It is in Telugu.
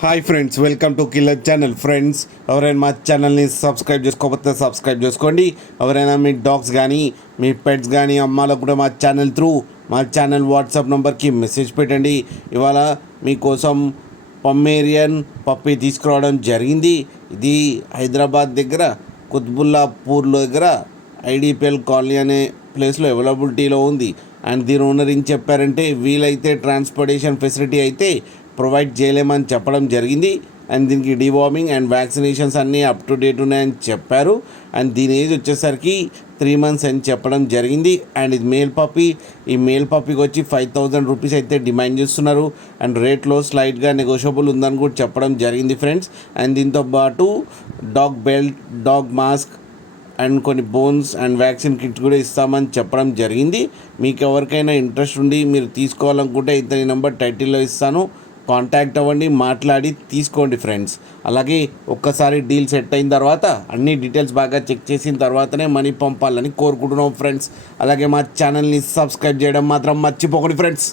Hi friends, welcome to killer channel. Friends, ఎవరైనా మా ఛానల్ని సబ్స్క్రైబ్ చేసుకోకపోతే సబ్స్క్రైబ్ చేసుకోండి. ఎవరైనా మీ డాగ్స్ కానీ మీ పెట్స్ కానీ అమ్మాలకు కూడా మా ఛానల్ వాట్సాప్ నెంబర్కి మెసేజ్ పెట్టండి. ఇవాళ మీకోసం పమ్మేరియన్ పప్పి తీసుకురావడం జరిగింది. ఇది హైదరాబాద్ దగ్గర కుత్బుల్లాపూర్ దగ్గర ఐడిపిఎల్ కాలనీ అనే ప్లేస్లో అవైలబిలిటీలో ఉంది. అండ్ దీని ఓనర్ ఏం చెప్పారంటే, వీలైతే ట్రాన్స్పోర్టేషన్ ఫెసిలిటీ అయితే ప్రొవైడ్ చేయలేమని చెప్పడం జరిగింది. అండ్ దీనికి డివార్మింగ్ అండ్ వ్యాక్సినేషన్స్ అన్నీ అప్ టు డేట్ ఉన్నాయని చెప్పారు. అండ్ దీని ఏజ్ వచ్చేసరికి 3 months అని చెప్పడం జరిగింది. అండ్ ఇది మేల్ పప్పీ. ఈ మేల్ పప్పీకి వచ్చి 5,000 రూపీస్ అయితే డిమాండ్ చేస్తున్నారు. అండ్ రేట్లో స్లైట్గా నెగోషియబుల్ ఉందని కూడా చెప్పడం జరిగింది ఫ్రెండ్స్. అండ్ దీంతో పాటు dog belt, dog mask and కొన్ని బోన్స్ అండ్ వ్యాక్సిన్ కిట్స్ కూడా ఇస్తామని చెప్పడం జరిగింది. మీకు ఎవరికైనా ఇంట్రెస్ట్ ఉండి మీరు తీసుకోవాలనుకుంటే ఇతని నెంబర్ టైటిల్లో ఇస్తాను, కాంటాక్ట్ అవ్వండి, మాట్లాడి తీసుకోండి ఫ్రెండ్స్. అలాగే ఒక్కసారి డీల్ సెట్ అయిన తర్వాత అన్ని డీటెయిల్స్ బాగా చెక్ చేసిన తర్వాతనే మనీ పంపాలని కోరుకుంటున్నాం ఫ్రెండ్స్. అలాగే మా ఛానల్ని సబ్స్క్రైబ్ చేయడం మాత్రం మర్చిపోకండి ఫ్రెండ్స్.